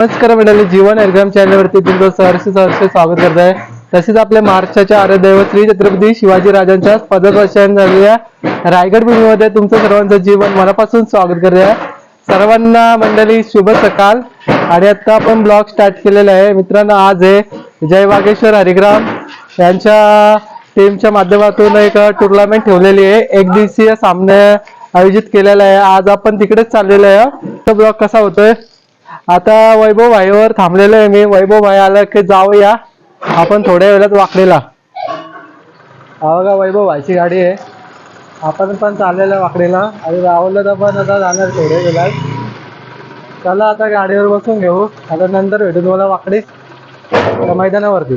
नमस्कार मंडळी जीवन एक्झाम चॅनलवरती तुमचं सहर्ष सहर्ष स्वागत करत आहे तसेच आपल्या महाराष्ट्राच्या आराध्य श्री छत्रपती शिवाजी राजांच्या पदकवर्षाने झालेल्या रायगड भूमीमध्ये तुमचं सर्वांचं जीवन मनापासून स्वागत करत आहे सर्वांना मंडळी शुभ सकाळ आणि आता आपण ब्लॉग स्टार्ट केलेला आहे. मित्रांनो आज आहे जय वागेश्वर हरिग्राम. यांच्या टीमच्या माध्यमातून एक टुर्नामेंट ठेवलेली आहे. एक दिवसीय सामने आयोजित केलेला आहे. आज आपण तिकडेच चाललेलो आहे. तो ब्लॉग कसा होतोय? आता वैभव भाईवर थांबलेलो आहे मी. वैभव भाई आला की जाऊया. आपण थोड्या वेळात वाकडीला. हा बघा वैभव भाईची गाडी आहे. आपण पण चाललेलं वाकडेला वाकडीला. आणि राहुलला तर पण आता जाणार थोड्या वेळात. चला आता गाडीवर बसून घेऊ. आता नंतर भेटू तुम्हाला वाकडी. मैदानावरती.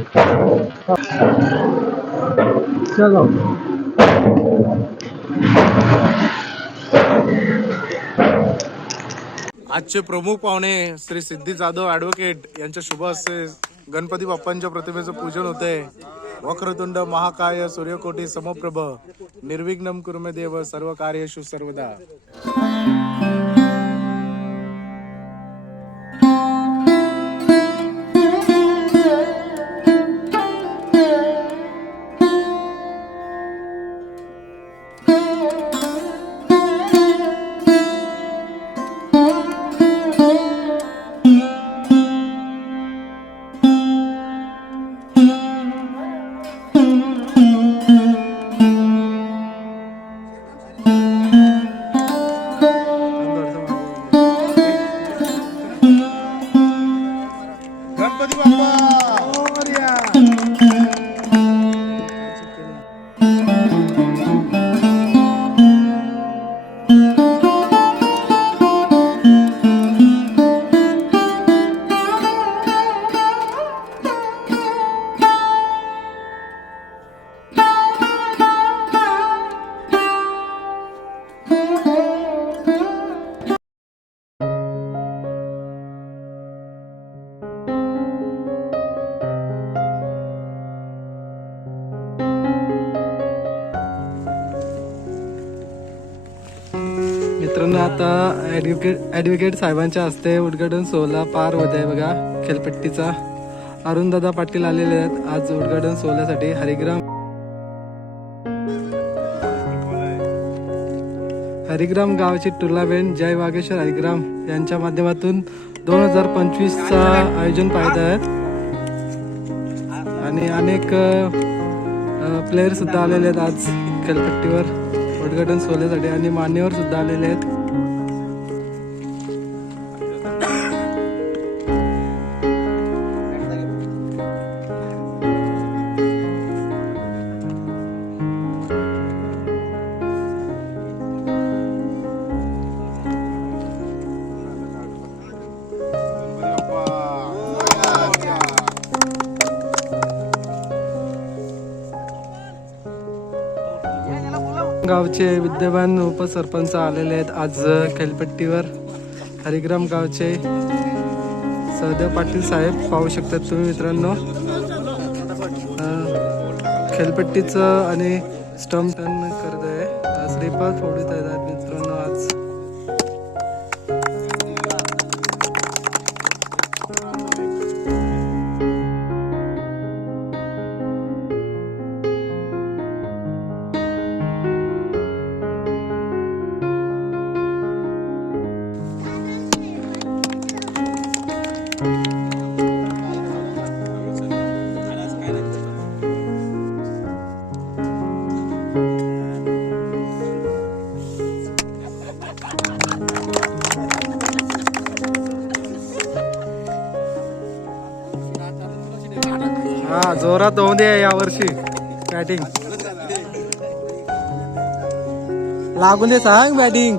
चलो. आजचे प्रमुख पाहुणे श्री सिद्धी जाधव ऍडव्होकेट यांच्या शुभ हस्ते गणपती बाप्पांच्या प्रतिमेचं पूजन होते वक्रतुंड महाकाय सूर्यकोटी समप्रभ. निर्विघ्नम कुर्मे देव सर्व कार्यशु सर्वदा. ऍडव्होकेट साहेबांच्या हस्ते उद्घाटन सोहळा पार होत आहे बघा खेलपट्टीचा. अरुणदादा पाटील आलेले आहेत. आज उद्घाटन सोहळ्यासाठी हरिग्राम हरिग्राम गावाची टुर्नामेंट जय वागेश्वर हरिग्राम यांच्या माध्यमातून दोन हजार पंचवीसचा आयोजन पाहत आहेत. आणि अनेक प्लेयर सुद्धा आलेले आहेत आज खेळपट्टीवर उद्घाटन सोहळ्यासाठी आणि मान्यवर सुद्धा आलेले आहेत. गावचे विद्यमान उपसरपंच आलेले आहेत आज खेलपट्टीवर. हरिग्राम गावचे सहदेव पाटील साहेब पाहू शकतात तुम्ही मित्रांनो. खेलपट्टीचं आणि स्टंप टर्न करत आहे. श्रीपाद फोडत आहेत हा जोरात होऊ दे या वर्षी. बॅटिंग लागून दे सांग बॅटिंग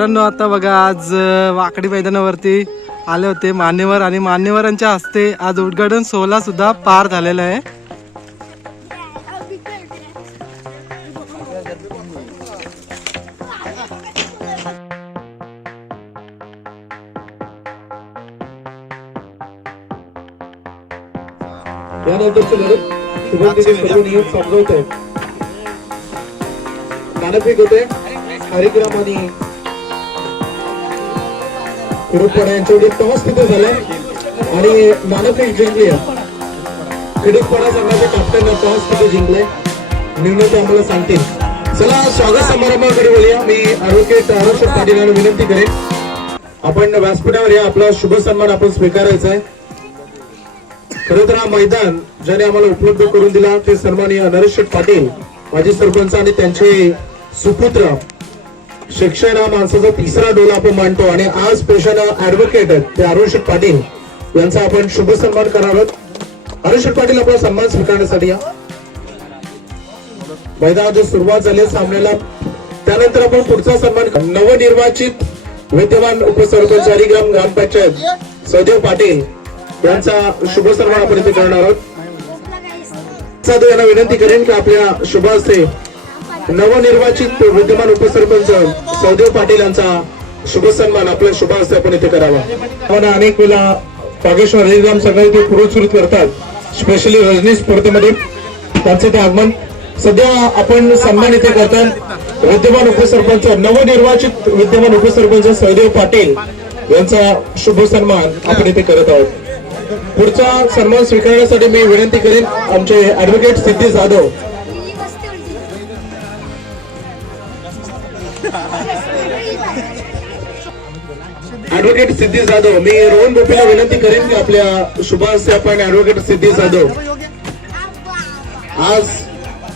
मित्रांनो आता बघा आज वाकडी मैदानावरती आले होते मान्यवर आणि मान्यवरांच्या हस्ते आज उद्घाटन सोहळा सुद्धा पार झालेला आहे. समजवत आहेत हरिग्राम आणि फिरोजपाडा यांच्यामध्ये टॉस तिथे झाला आणि नाणेफेक जिंकली आहे. संघाचे कॅप्टन टॉस तिथे जिंकले निर्णय ते आम्हाला सांगतील. चला स्वागत समारंभाकडे बोलूया मी आरोग्य हर्ष पाटील यांना विनंती करेन. आपण व्यासपीठावर या आपला शुभ सन्मान आपण स्वीकारायचा आहे. खरं तर हा मैदान ज्याने आम्हाला उपलब्ध करून दिला ते सन्माननीय नरेश पाटील माजी सरपंच आणि त्यांचे सुपुत्र शिक्षण हा माणसाचा तिसरा डोला आपण मांडतो आणि आज पेशानं ऍडव्होकेट आहेत ते अरुण पाटील यांचा आपण शुभ सन्मान करणार आहोत. अरुण पाटील आपला सन्मान स्वीकारण्यासाठी या. मैदानाची सुरुवात झाली सामन्याला त्यानंतर आपण पुढचा सन्मान नवनिर्वाचित विद्यमान उपसरपंच हरिग्राम ग्रामपंचायत सदैव पाटील यांचा शुभ सन्मान आपण इथे करणार आहोत. साधू यांना विनंती करेन की आपल्या शुभ हस्ते नवनिर्वाचित विद्यमान उपसरपंच सौदेव पाटील यांचा शुभ सन्मान. आपल्या शुभ हस्ते आपण इथे करावा. अनेक वेळा बागेश्वर हरिग्राम संघाने ते पुरस्कृत करतात. स्पेशली रजनी स्पर्धेमध्ये त्यांचं ते आगमन. सध्या आपण सन्मान इथे करतात. विद्यमान उपसरपंच नवनिर्वाचित विद्यमान उपसरपंच सहदेव पाटील यांचा शुभ सन्मान आपण इथे करत आहोत. पुढचा सन्मान स्वीकारण्यासाठी मी विनंती करेन आमचे ऍडव्होकेट सिद्धी जाधव ऍडव्होकेट सिद्धी जाधव मी रोहन गोपीला विनंती करेन की आपल्या शुभ हस्ते आपण ऍडव्होकेट सिद्धी जाधव आज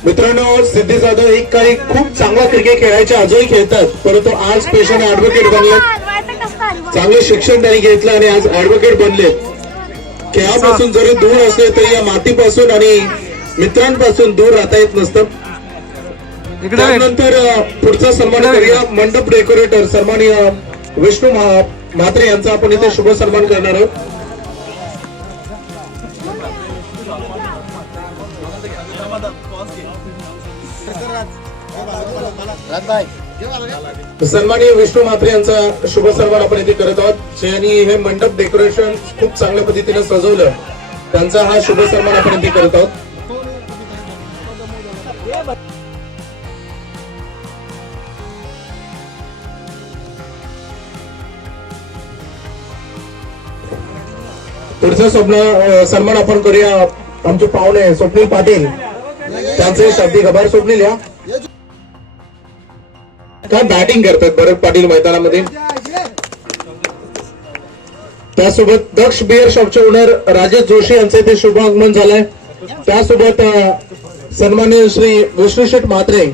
मित्रांनो सिद्धी जाधव एक काही खूप चांगला क्रिकेट खेळायचे आजही खेळतात परंतु आज पेशन ऍडव्होकेट बनले चांगले शिक्षण त्यांनी घेतलं आणि आज ऍडव्होकेट बनले खेळापासून जरी दूर असले तरी या मातीपासून आणि मित्रांपासून दूर राहता येत नसतं. त्यानंतर पुढचा सन्मान करूया मंडप डेकोरेटर सन्माननीय विष्णू महा- म्हात्रे यांचा आपण इथे शुभ सन्मान करणार आहोत. सन्माननीय विष्णू म्हात्रे यांचा शुभ सन्मान आपण इथे करत आहोत. ज्यांनी हे मंडप डेकोरेशन खूप चांगल्या पद्धतीने सजवलं त्यांचा हा शुभ सन्मान आपण इथे करत आहोत. पुढचा स्वप्न सन्मान आपण करूया. आमचे पाहुणे स्वप्नील पाटील त्यांचे शब्दी खबर स्वप्नील या. का बॅटिंग करतात भरत पाटील मैदानामध्ये? त्यासोबत दक्ष बिअर शॉपचे ओनर राजेश जोशी यांचे इथे शुभ आगमन झालंय. त्यासोबत सन्मान्य श्री विष्णू शेठ म्हात्रे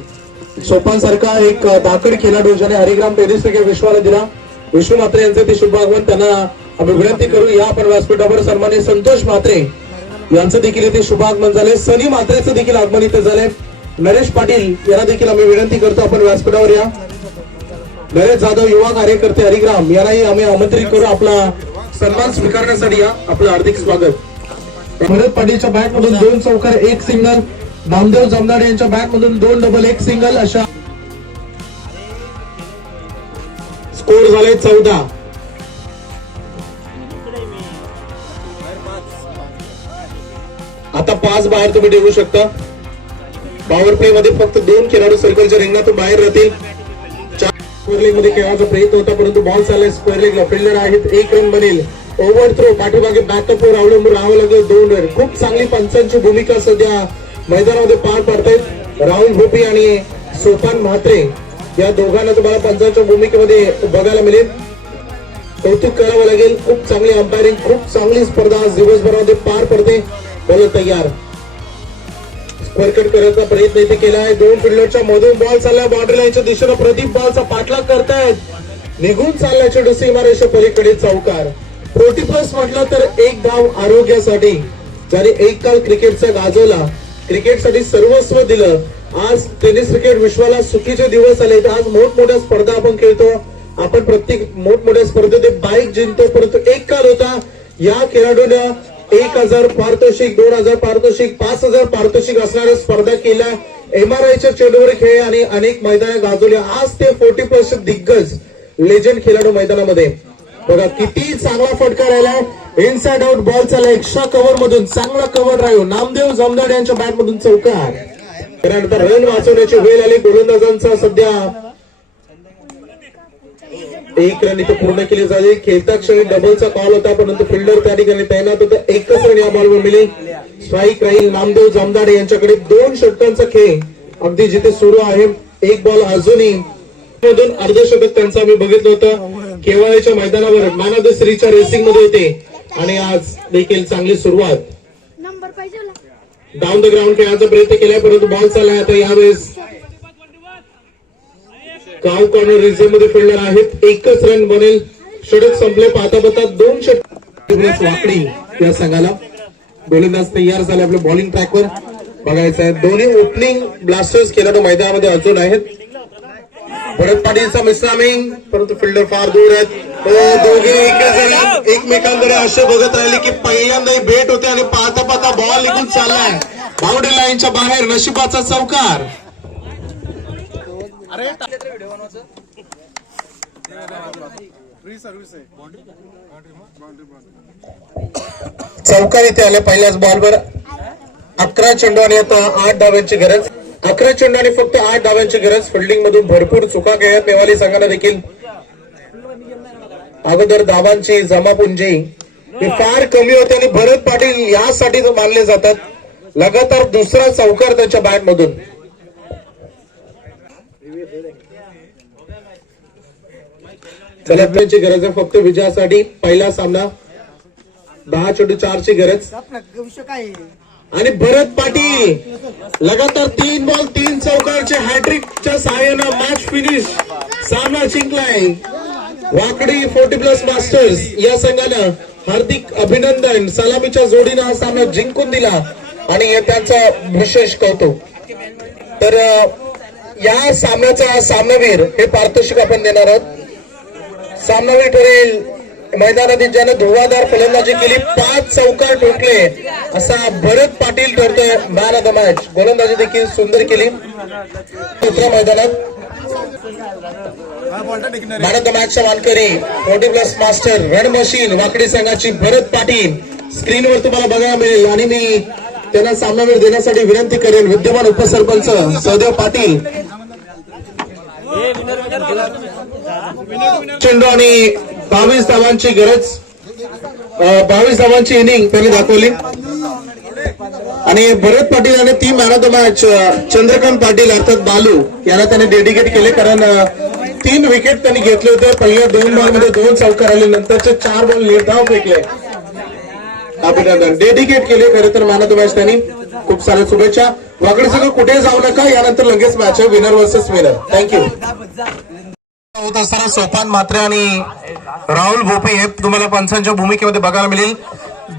सोपांसारखा एक अ, दाखड खेळाडू ज्याने हरिग्राम टेनिस क्रिकेट विश्वाला दिला. विष्णू म्हात्रे यांचे ते शुभ आगमन. त्यांना आम्ही विनंती करू या आपण व्यासपीठावर सन्माननीय संतोष म्हात्रे यांचं देखील इथे शुभ आगमन झाले सनी म्हात्रेचं देखील आगमन इथे झाले नरेश पाटील यांना देखील आम्ही विनंती करतो आपण व्यासपीठावर या. नरेश जाधव युवा कार्यकर्ते हरिग्राम यांनाही आम्ही आमंत्रित करू आपला सन्मान स्वीकारण्यासाठी या. आपलं हार्दिक स्वागत. भरत पाटीलच्या बॅट मधून दोन चौकार एक सिंगल. नामदेव जमनाडे यांच्या बॅट मधून दोन डबल एक सिंगल. अशा स्कोर झाले चौदा. पाच बाहेर तुम्ही ठेवू शकता. पॉवर प्ले मध्ये फक्त दोन खेळाडू सर्कलच्या रिंगणातून बाहेर राहतील. स्क्वेअर लेगमध्ये खेळाचा प्रयत्न होता परंतु बॉल चाललाय स्क्वेअर लेगला फिल्डर आहेत एक रन बनेल. ओव्हर थ्रो पाठीमागे बॅकअप वर अवलंबून राहावं लागेल दोन रन खूप चांगली पंचांची भूमिका सध्या मैदानामध्ये पार पडतायत. राहुल भोपी आणि सोपान म्हात्रे या दोघांना तुम्हाला पंचांच्या भूमिकेमध्ये बघायला मिळेल. कौतुक करावं लागेल. खूप चांगली अंपायरिंग खूप चांगली स्पर्धा आज दिवसभरामध्ये पार पडते. बोल तयार. स्क्वेअर कट करायचा प्रयत्न इथे केला आहे. दोन फिल्डरच्या मधून बॉल चालला. बाउंड्री लाईनच्या दिशेनं प्रदीप बॉलचा पाठलाग करतायत. निघून चालला डुसी मारेच्या पलीकडे चौकार. फोर्टी प्लस म्हटलं तर एक धाव आरोग्यासाठी. ज्याने एक काल क्रिकेटचा गाजवला. क्रिकेटसाठी सर्वस्व दिलं. आज टेनिस क्रिकेट विश्वाला सुखीचे दिवस आले. आज मोठमोठ्या स्पर्धा आपण खेळतो. आपण प्रत्येक मोठमोठ्या स्पर्धेत बाईक जिंकतो. परंतु एक काल होता. या खेळाडूला एक हजार पारितोषिक दोन हजार पारितोषिक पाच हजार पारितोषिक असणाऱ्या स्पर्धा केल्या. एम आर चेंडूवर खेळ आणि अनेक मैदाने गाजवल्या आज ते फोर्टी प्लस दिग्गज लेजंड खेळाडू मैदानामध्ये. बघा किती चांगला फटका राहिला. इनसाइड आउट बॉल चालला. एक्स्ट्रा कव्हर मधून चांगला कव्हर ड्राईव्ह नामदेव जमदाडे यांच्या बॅट मधून चौकार. त्यानंतर रन वाचवण्याची वेळ आली. गोलंदाजांचा सध्या एक रन इथे पूर्ण केली झाली खेळता क्षणी डबलचा कॉल होता परंतु फिल्डर त्या ठिकाणी तैनात होता. एकच रन या बॉलवर मिळेल स्ट्राईक राहील. नामदेव जमदाडे यांच्याकडे दोन षटकांचा खेळ अगदी जिथे सुरू आहे. एक बॉल अजूनही. मधून अर्धशतक त्यांचं आम्ही बघितलं होतं. केवळच्या मैदानावर मॅन ऑफ द सिरीजच्या रेसिंगमध्ये होते. आणि आज देखील चांगली सुरुवात? डाऊन द ग्राउंड खेळण्याचा प्रयत्न केलाय परंतु बॉल चाललाय. आता यावेळेस गाव कॉर्नर रिझर्वमध्ये फिल्डर आहेत एकच रन बनेल. षटक संपले. पाहता पाहता दोन षटक. वाकडी या संघाला. गोलंदाज तयार झाले आपल्या बॉलिंग ट्रॅकवर बघायचं आहे. दोन्ही ओपनिंग ब्लास्टर्स खेळाडू मैदानामध्ये अजून आहेत. भरत पाटीलचा मिसलामिंग परंतु फिल्डर फार दूर आहेत. हो, दोघे एकच एकमेकांकडे असे बघत राहिले की पहिल्यांदाही भेट होते आणि पाहता पाहता बॉल निघून चाललाय. बाउंड्री लाईनच्या बाहेर नशिबाचा चौकार. अरे सर्व्हिस आहे चौकार इथे आले पहिल्याच बॉलवर. अकरा चेंडू आणि आता आठ डाव्यांची गरज. अकरा चेंडू आणि फक्त आठ डाव्यांची गरज. फिल्डिंग मधून भरपूर चुका केल्यात नेवाली संघाला देखील. अगोदर धावांची जमापुंजी ही फार कमी होते आणि भरत पाटील यासाठी मानले जातात. लगातार दुसरा चौकार त्यांच्या बॅट मधून चला गरज आहे. फक्त विजयासाठी पहिला सामना दहा चेंडू चारची गरज. आणि भरत पाटील लगातार तीन बॉल तीन चौकारचे हॅट्रिकच्या सहाय्यानं मॅच फिनिश सामना जिंकलाय. वाकडी फोर्टी प्लस मास्टर्स या संघानं हार्दिक अभिनंदन. सलामीच्या जोडीनं हा सामना जिंकून दिला आणि त्यांचा विशेष कौतुक. तर या सामन्याचा सामनावीर हे पारितोषिक आपण देणार आहोत. सामनावी ठरेल. मैदानात ज्यानं धुवाधार फलंदाजी केली पाच चौकार ठोकले. असा भरत पाटील ठरतोय मॅन ऑफ द मॅच गोलंदाजी देखील सुंदर केली. दुसऱ्या मैदानात मॅन ऑफ द मॅचचा मानकरी forty plus master run machine वाकडी संघाची भरत पाटील. स्क्रीनवर तुम्हाला बघायला मिळेल आणि मी त्यांना सामनावीर देण्यासाठी विनंती करेन. विद्यमान उपसरपंच सहदेव पाटील. चेंडू आणि बावीस धावांची गरज बावीस धावांची इनिंग त्यांनी दाखवली. आणि भरत पाटील आणि ती man of the match Chandrakant Patil अर्थात बालू यांना त्यांनी डेडिकेट केले कारण तीन विकेट त्यांनी घेतले होते. पहिल्या दोन बॉलमध्ये दोन चौकार आले नंतरचे चार बॉल निर्धाव फेकले. अभिनंदन. डेडिकेट केले खरं तर मॅन ऑफ द मॅच त्यांनी. खूप साऱ्या शुभेच्छा. वाकडे सगळं कुठे जाऊ नका यानंतर लगेच मॅच आहे. विनर वर्सेस विनर थँक्यू होत असताना सोपान मात्रे आणि राहुल भोपे हे तुम्हाला पंचांच्या भूमिकेमध्ये बघायला मिळेल.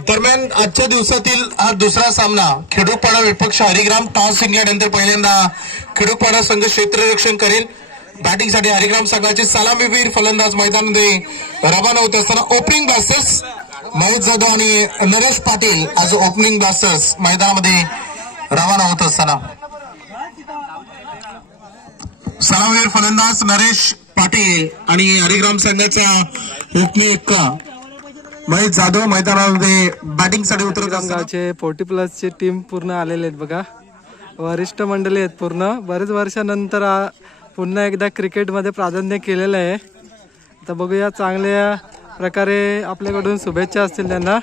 दरम्यान आजच्या दिवसातील हा दुसरा सामना खेडूपाडा विपक्ष हरिग्राम टॉस जिंकल्यानंतर पहिल्यांदा खेडूपाडा संघ क्षेत्ररक्षण करेल. बॅटिंगसाठी हरिग्राम संघाचे सलामीवीर फलंदाज मैदानामध्ये रवाना होत असताना ओपनिंग बॅसर्स महेश जाधव आणि नरेश पाटील आज ओपनिंग बॅसर्स मैदानामध्ये रवाना होत असताना. सलामीवीर फलंदाज नरेश पाटील आणि हरिग्राम संघाचा एक्का महेश जाधव मैदानामध्ये बॅटिंगसाठी उतरत संघाचे फोर्टी प्लसची टीम पूर्ण आलेले आहेत बघा. वरिष्ठ मंडळी आहेत पूर्ण. बरेच वर्षानंतर पुन्हा एकदा क्रिकेटमध्ये प्राधान्य केलेलं आहे. आता बघूया चांगल्या प्रकारे आपल्याकडून शुभेच्छा असतील त्यांना.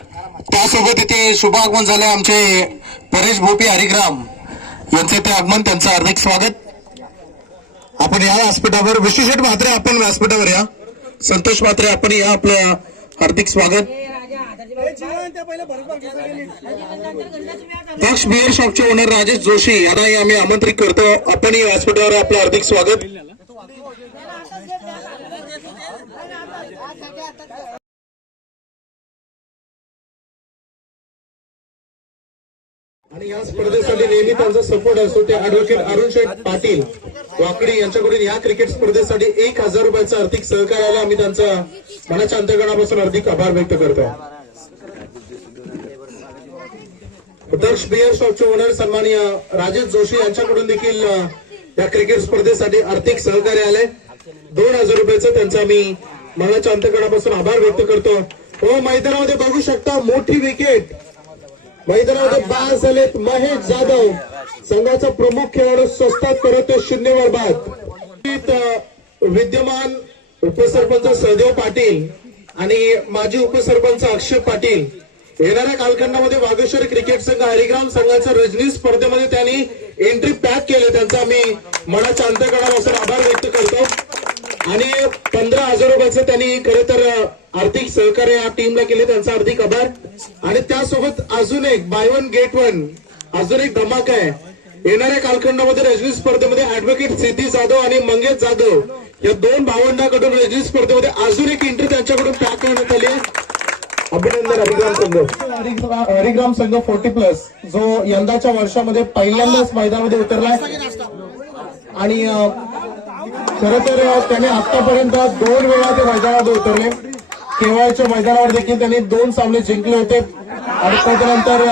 त्यासोबत इथे शुभागमन झाले आमचे परेश भोपी हरिग्राम यांचे ते आगमन त्यांचं हार्दिक स्वागत. आपण या व्यासपीठावर विश्वशेठ म्हात्रे आपण व्यासपीठावर या. संतोष म्हात्रे आपण या आपलं हार्दिक स्वागत. दक्ष बिअर शॉपचे ओनर राजेश जोशी यांनाही आम्ही आमंत्रित करतो. आपण या व्यासपीठावर आपलं हार्दिक स्वागत. आणि या स्पर्धेसाठी नेहमी त्यांचा सपोर्ट असतो. ते ऍडव्होकेट अरुण शेठ पाटील वाकडी यांच्याकडून या क्रिकेट स्पर्धेसाठी एक हजार रुपयाचं आर्थिक सहकार्याला आम्ही त्यांचा मनाच्या अंतर्गणापासून हार्दिक आभार व्यक्त करतो. दक्ष बिअर शॉपचे ओनर सन्माननीय राजेश जोशी यांच्याकडून देखील या क्रिकेट स्पर्धेसाठी आर्थिक सहकार्य आलंय. दोन हजार रुपयाचं त्यांचा मी मनाच्या अंतर्गणापासून आभार व्यक्त करतो. हो मैदानामध्ये बघू शकता मोठी विकेट मैदानामध्ये बाद झालेत महेश जाधव. संघाचा प्रमुख खेळाडू स्वस्तात करत शून्यवर बाद. विद्यमान उपसरपंच सहदेव पाटील आणि माजी उपसरपंच अक्षय पाटील. येणाऱ्या कालखंडामध्ये वागेश्वर क्रिकेट संघ हरिग्राम संघाच्या रजनी स्पर्धेमध्ये त्यांनी एंट्री पॅक केले. त्यांचा मी मनाच्या अंतकणापासून आभार व्यक्त करतो. आणि पंधरा हजार रुपयाचं त्यांनी खर तर आर्थिक सहकार्य या टीमला केले त्यांचा हार्दिक आभार. आणि त्यासोबत अजून एक बाय वन गेट वन अजून एक धमाका आहे. येणाऱ्या कालखंडामध्ये रजनी स्पर्धेमध्ये ऍडव्होकेट सिद्धी जाधव आणि मंगेश जाधव या दोन भावंडाकडून रजनी स्पर्धेमध्ये अजून एक एंट्री त्यांच्याकडून पॅक करण्यात आली अभिनंदन हरिग्राम संघ. हरिग्राम संघ फोर्टी प्लस जो यंदाच्या वर्षामध्ये पहिल्यांदाच मैदानामध्ये उतरलाय. आणि खर तर त्यांनी आतापर्यंत दोन वेळा ते मैदानात उतरले. केवळच्या मैदानावर देखील त्यांनी दोन सामने जिंकले होते. आणि त्याच्यानंतर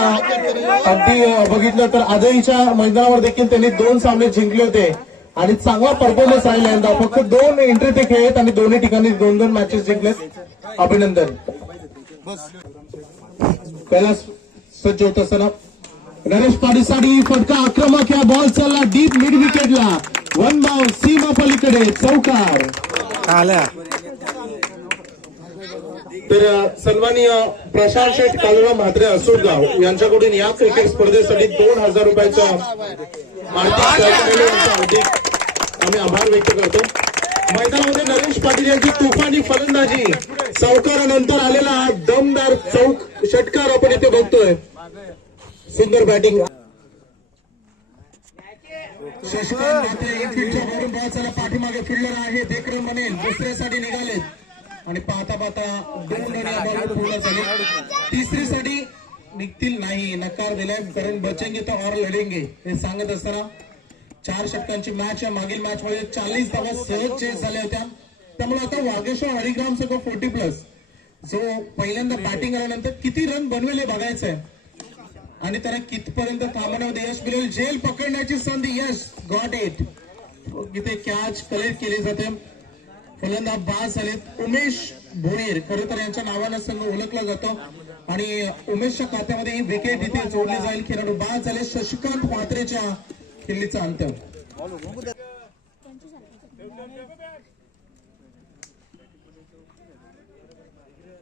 अगदी बघितलं तर आजहीच्या मैदानावर देखील त्यांनी दोन सामने जिंकले होते. आणि चांगला परफॉर्मन्स राहिला यंदा. फक्त दोन एंट्री ते खेळत आणि दोन्ही ठिकाणी दोन दोन मॅचेस जिंकलेत अभिनंदन. कैलास सज्ज होत असताना नरेश पाटीसाठी फटका आक्रमक या बॉल चालला. डीप मिड विकेटला वन बाव सीमा पलीकडे चौकार. आल्या. तर अ, सन्माननीय प्रशांत शेठ कालुराव म्हात्रे असोडगाव यांच्याकडून या क्रिकेट स्पर्धेसाठी दोन हजार रुपयाचा आम्ही आभार व्यक्त करतो. मैदानामध्ये नरेश पाटील यांची तुफानी फलंदाजी. चौकारानंतर आलेला हा दमदार चौक षटकार आपण इथे बघतोय. सुंदर बॅटिंग शशिकांत मात्रे इनफिल्डच्या वरून बॉल पाठीमागे फिल्डर आहे. देखरे म्हणेल दुसऱ्यासाठी निघालेत. आणि पाहता पाहता दोन रन बॉलवर पूर्ण झाले. तिसरीसाठी निघतील नाही. नकार दिलाय कारण बचेंगे तर और लढेंगे. हे सांगत असताना चार षटकांची मॅच आहे. मागील मॅच मध्ये चाळीस धावा सहज चेस झाल्या होत्या. त्यामुळे आता वागेश्वर हरिग्राम सगळं फोर्टी प्लस जो पहिल्यांदा बॅटिंग आल्यानंतर किती रन बनवेल हे बघायचं आहे आणि त्याला कितपर्यंत थांबवण्यामध्ये यश मिळेल. जेल पकडण्याची संधी यश. गॉट इट हो, इथे कॅच कलेक्ट केली जाते. फलंदाज बाद आलेत उमेश भोईर खरं तर यांच्या नावानं संघ ओळखला जातो. आणि उमेशच्या खात्यामध्ये ही विकेट इथे जोडली जाईल. खेळाडू बाद झाले. शशिकांत पात्रेच्या खेळीचा अंत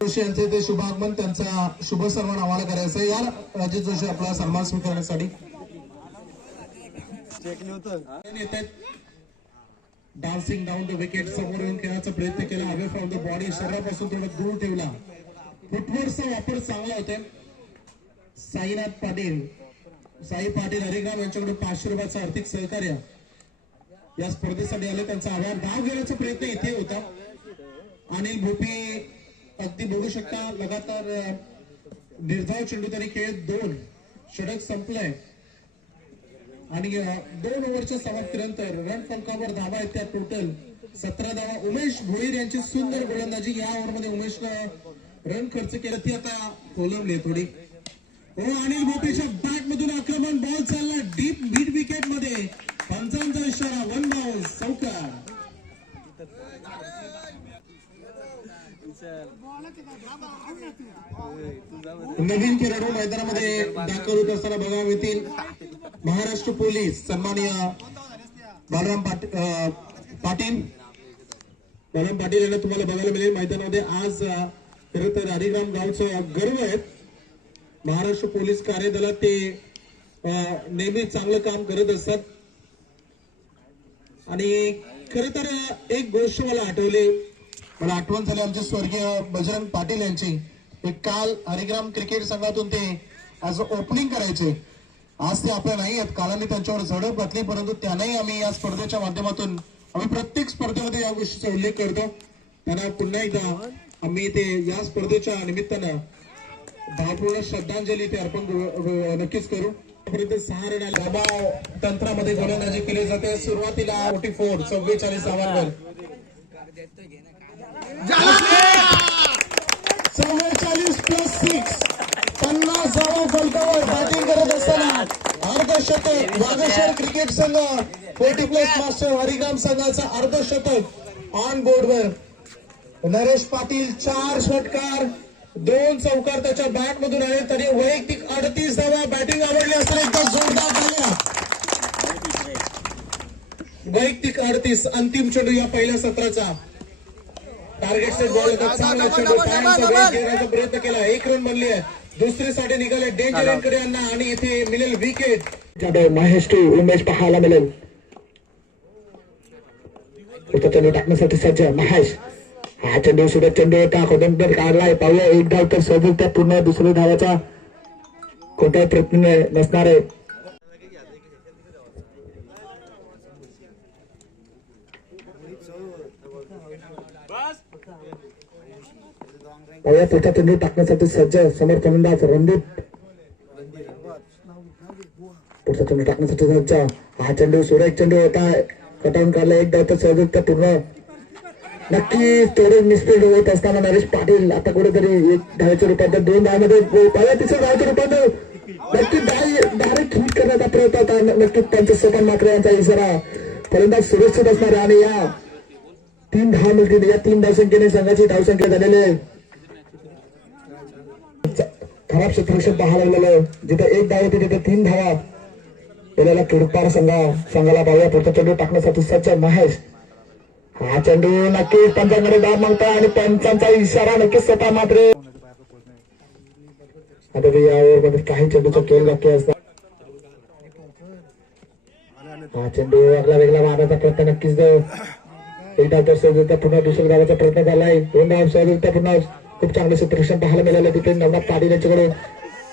यांचे ते शुभागमन त्यांचा शुभ सन्मान आम्हाला करायचा आहे. या राजेश जोशी आपला सन्मान स्वीकारण्यासाठी. डान्सिंग डाऊन द विकेट समोर येऊन खेळायचा प्रयत्न केला. अवे फ्रॉम द बॉडी शरीरापासून थोडा दूर ठेवला. फुटवर्सचा वापर चांगला होता साईनाथ पाटील साई पाटील हरिग्राम यांच्याकडे पाचशे रुपयाचं आर्थिक सहकार्य या स्पर्धेसाठी आले. त्यांचा आभार. धाव घेण्याचा प्रयत्न इथे होता. अनिल भोपी अगदी बघू शकता लगातार निर्धाव चेंडू तरी खेळत दोन षटक संपलंय. आणि दोन ओव्हरच्या समाप्तीनंतर रन फलकावर धावा आहेत त्या टोटल सतरा धावा उमेश भोईर यांची सुंदर गोलंदाजी. या ओव्हरमध्ये उमेशनं रन खर्च केला. ती आता कोलमली थोडी. हो अनिल भोपेच्या बॅट मधून आक्रमण. बॉल चालला डीप मिड विकेटमध्ये. पंचांचा इशारा. वन बॉल चौकार नवीन खेळाडू मैदानामध्ये दाखल होत असताना बघायला मिळतील. महाराष्ट्र पोलीस सन्माननीय बलराम पाटील. बलराम पाटील यांना तुम्हाला बघायला मिळेल. मैदानामध्ये आज खरं तर हरिग्राम गावचं गर्व आहे. महाराष्ट्र पोलीस कार्यदलात ते अं, नेहमी चांगलं काम करत असतात. आणि खर तर एक गोष्ट मला आठवली. मला आठवण झाली आमचे स्वर्गीय बजरंग पाटील यांची. एक काल हरिग्राम क्रिकेट संघातून ते ऍज ओपनिंग करायचे. आज ते आपल्या नाही आहेत कालांनी त्यांच्यावर झडप घातली परंतु त्यांनाही आम्ही या स्पर्धेच्या माध्यमातून आम्ही प्रत्येक स्पर्धेमध्ये या गोष्टीचा उल्लेख करतो. त्यांना पुन्हा एकदा आम्ही ते या स्पर्धेच्या निमित्तानं भावपूर्ण श्रद्धांजली ते अर्पण करू- नक्कीच करू. पर्यंत सहा रन आले. दबाव तंत्रामध्ये गोलंदाजी केली जाते. सुरुवातीला फोर्टी फोर चव्वेचाळीस धावांवर. चव्वेचाळीस प्लस सिक्स पन्नास धावा फलकावर बॅटिंग करत असताना अर्धशतक वागेश्वर क्रिकेट संघ फोर्टी प्लस मास्टर हरिग्राम संघाचा अर्धशतक ऑन बोर्डवर नरेश पाटील चार षटकार दोन चौकार त्याच्या बॅट मधून आले तरी वैयक्तिक अडतीस धावा बॅटिंग आवडली असताना एकदा जोरदार झाल्या वैयक्तिक अडतीस अंतिम चेंडू या पहिल्या सत्राचा. टार्गेट सेट बॉल घेण्याचा प्रयत्न केला. एक रन बनली आहे. दुसरी साठी निघाले डेंजर एनकडे यांना आणि इथे मिळेल विकेट. महेश टू उमेश पाहायला मिळेल. होता चेंडू टाकण्यासाठी सज्ज महेश. हा चेंडू सुद्धा चेंडू होता. खोदंबर काढलाय. पाहूया एक धाव तर त्या पूर्ण दुसऱ्या धावाचा. कोणत्याही प्रयत्न नसणार आहे या पुढचा चेंडू टाकण्यासाठी सज्ज समोर फलंदाज रणदीप पुढचा चेंडू टाकण्यासाठी सज्ज हा चेंडू सुरेख चेंडू होता. कटावून काढला एक धाव तर सहज पूर्ण. नक्की थोडे मिसफील्ड होत असताना नरेश पाटील आता कुठेतरी एक धावेचं रूपांतर दोन धावामध्ये पहिल्या तिसऱ्या धावेचं रूपांतर नक्की डायरेक्ट हिट करण्याचा प्रयत्न होता. नक्की त्यांचे सोपान मात्रे यांचा इशारा. फलंदाज सुरक्षित असणार आणि या तीन धाव मिळतील या तीन धावसंख्येने संघाची धावसंख्या झालेली आहे. खराब क्षेत्ररक्षण पाहायला लागलेलं जिथे एक धाव होती तिथे तीन धावा. गेलेला किडपार संघा संघाला पाहूया पुढचा चेंडू टाकण्यासाठी सज्ज महेश. हा चेंडू नक्कीच पंचांकडे दाब मागता आणि पंचांचा इशारा नक्कीच स्वतः मात्र आता या ओव्हरमध्ये काही चेंडूचा खेळ नक्की असतात हा चेंडू वेगळा वेगळा मारण्याचा प्रयत्न नक्कीच एक डाव तर सहजरित्या पुन्हा दुसऱ्या धावाचा प्रयत्न झालाय. दोन डाव सहजरित्या पुन्हा. खूप चांगलं क्षेत्ररक्षण पाहायला मिळालं तिथे नवनाथ पाटील यांच्याकडे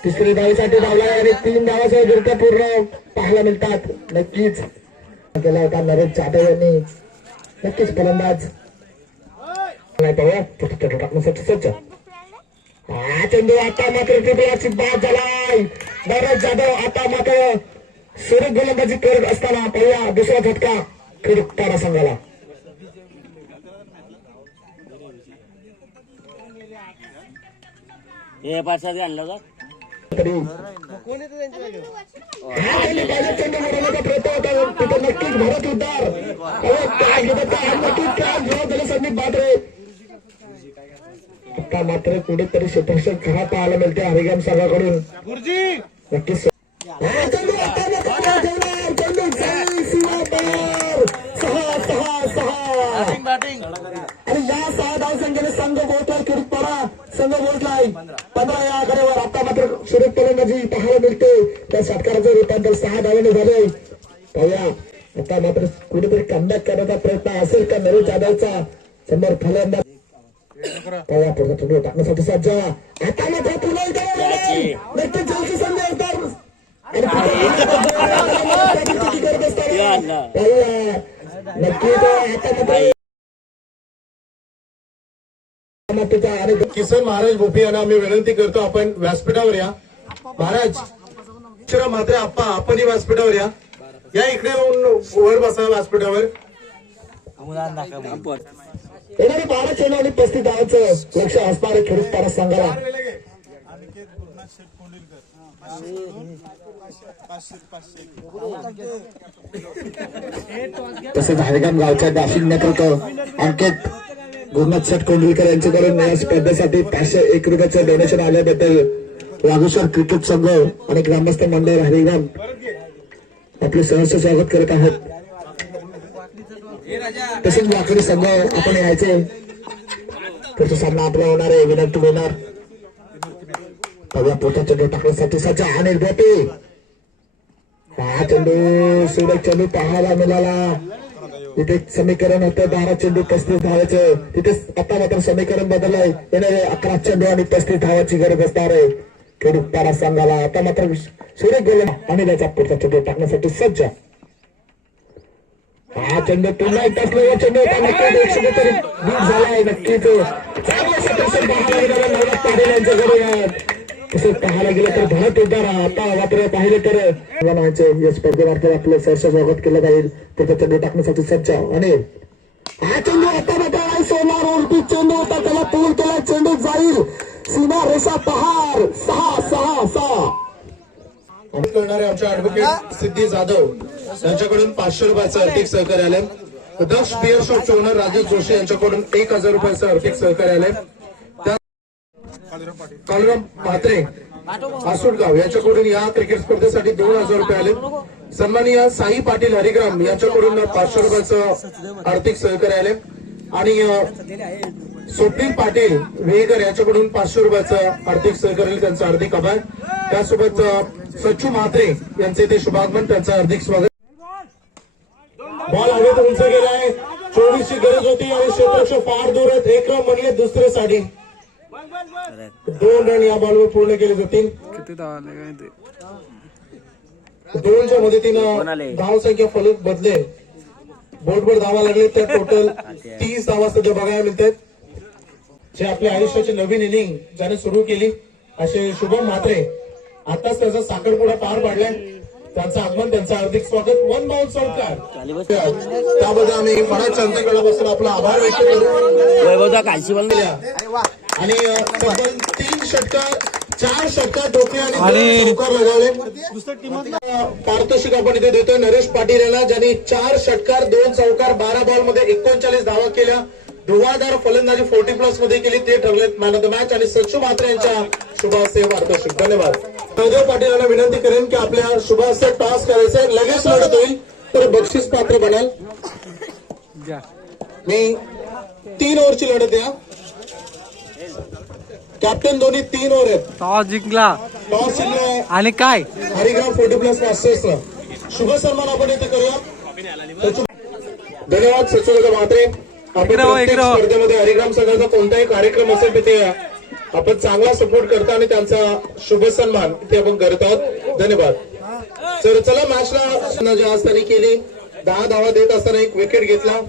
तिसरी धावीसाठी धावला आणि तीन धावा गिरत्या पूर्ण पाहायला मिळतात. नक्कीच. केला होता नरेश जाधव यांनी. नक्कीच फलंदाज. टाकण्यासाठी सज्ज. हा चेंडू आता मात्र त्रिपुराची बाद झालाय. नरेश जाधव आता मात्र सुरू गोलंदाजी करत असताना पहिला दुसरा झटका खिडताना संघाला हे पार्सल आणलं का हा नक्कीच भरत उद्धार नक्कीच बात्रे आता मात्र कुठेतरी क्षेत्ररक्षण खरा पाहायला मिळते हरिगाम संघाकडून नक्कीच. सहा सहा सहा संघ पोहोचलाय पंधरा या आकड्यावर आता मात्र सुरेख फलंदाजी पाहायला मिळते त्या षटकाराचं रूपांतर सहा धावाने झाले पाहूया आता मात्र कुठेतरी कमबॅक करण्याचा प्रयत्न असेल का नरेश जाधवचा समोर फलंदाज पाहूया पुढचा चेंडू टाकण्यासाठी सज्ज आता मात्र पुन्हा येतात असताना आणलं. पाहूया नक्कीच आता मात्र आणि किसन महाराज भोपी यांना आम्ही विनंती करतो आपण व्यासपीठावर या. महाराज मात्र मात्रे आप्पा आपणही व्यासपीठावर या. या इकडे येऊन वर बसा व्यासपीठावर. येणारे बारा चेला आणि पस्तीस धावांचं लक्ष असणारे खेळून तारा संघाला तसेच हरगाम गावच्या दाशिक नेतृत्व अंकित गुरुनाथ शेठ कोंडवीकर यांच्याकडून या स्पर्धेसाठी पाचशे एक रुपयाचं डोनेशन आल्याबद्दल वाघेश्वर क्रिकेट संघ आणि ग्रामस्थ मंडळ हरिग्राम आपले सहर्ष स्वागत करत आहोत. तसेच वाकडी संघ आपण यायचे. पुढचा सामना आपला होणार आहे विनंती होणार. बघा पुढचा चेंडू टाकण्यासाठी सज्ज अनिल गोपी हा चेंडू सुरेख चेंडू पाहायला मिळाला. तिथे समीकरण होतं बारा चेंडू पस्तीस धावायचं तिथे आता मात्र समीकरण बदललंय. येणारे अकरा चेंडू आणि पस्तीस धावाची गरज असणार आहे. खेडूक तारा संघाला आता मात्र सूर्य गोल आणि त्याचा पुढचा चेंडू टाकण्यासाठी सज्ज. हा चेंडू पुन्हा एकदा असलेला चेंडू होता एकशे तरी झाला आहे नक्कीच. चांगला सदस्य पाहायला मिळालं. नवनाथ तसंच पाहायला गेलं तर भरत उद्धार आता मात्र पाहिलं तर जवानांचे या स्पर्धेमार्फत आपलं सरस स्वागत केलं जाईल. तर चेंडू टाकण्यासाठी सज्ज आणि हा चेंडू आता मात्र सोनार उलटी चेंडू होता. त्याला पूल केला. चेंडू जाईल. सीमा रेषा पहार. सहा सहा सहा. करणारे आमच्या ऍडव्होकेट सिद्धी जाधव. यांच्याकडून पाचशे रुपयाचं आर्थिक सहकार्य आलंय दक्ष बिअर शॉपचे ओनर राजेश जोशी यांच्याकडून एक हजार रुपयाचं आर्थिक सहकार्य आलंय कालराम पात्रे आसुडगाव यांच्याकडून या क्रिकेट स्पर्धेसाठी दोन हजार रुपये आले. सन्माननीय साई पाटील हरिग्राम यांच्याकडून पाचशे रुपयाचं आर्थिक सहकार्य आले. आणि स्वप्नील पाटील वेगर यांच्याकडून पाचशे रुपयाचं आर्थिक सहकार्य त्यांचं हार्दिक आभार. त्यासोबत अ, सच्चू म्हात्रे यांचे ते शुभागमन त्यांचं हार्दिक स्वागत. बॉल हवेत उंच गेलाय. चोवीसची गरज होती आणि क्षेत्रक्ष फार दूर आहेत. एक रन म्हणले दुसऱ्यासाठी दोन रन या बॉलवर पूर्ण केले जातील किती धाव आले काय ते? दोनच्या मदतीनं धाव संख्या फलक बदले. बोटभर धावा लागले त्या टोटल तीस धावा सध्या बघायला मिळत आहेत जे आपल्या आयुष्याची नवीन इनिंग ज्याने सुरू केली असे शुभम म्हात्रे. आताच त्याचा साखरपुडा पार पाडलाय. त्यांचं आगमन त्यांचं हार्दिक स्वागत. वन बाउल चौकार त्याबद्दल आम्ही मनात जनतेकडे बसून आपला आभार व्यक्त करू. वैभवचा कालशी आणि तब्बल तीन षटकार चार षटकार डोके आणि लगावले. पारितोषिक आपण इथे देतोय नरेश पाटील यांना ज्यांनी चार षटकार दोन चौकार बारा बॉलमध्ये एकोणचाळीस धावा केल्या. धुवाधार फलंदाजी फोर्टी प्लसमध्ये केली ते ठरलेत मॅन ऑफ द मॅच आणि सच्चू म्हात्रे यांच्या शुभास्ते पारितोषिक. धन्यवाद. सहदेव पाटील यांना विनंती करेन की आपल्या शुभास्ते टॉस करायचे. लगेच लढत होईल तर बक्षीस पात्र बनेल. घ्या मी तीन ओव्हरची लढत या कॅप्टन दोन्ही तीन ओव्हर आहेत. टॉस जिंकला. टॉस जिंकलाय आणि काय? हरिग्राम फोर्टी प्लस मास्टर्सला शुभ सन्मान आपण इथे करूया. धन्यवाद सचिव म्हात्रे. आपण इकडे हो, प्रत्येक इकडे हो. स्पर्धेमध्ये हरिग्राम संघाचा कोणताही कार्यक्रम असेल तिथे आपण चांगला सपोर्ट करता आणि त्यांचा शुभ सन्मान इथे आपण करत आहोत. धन्यवाद. तर चला मॅचला जी आज त्यांनी केली दहा धावा देत असताना एक विकेट घेतला.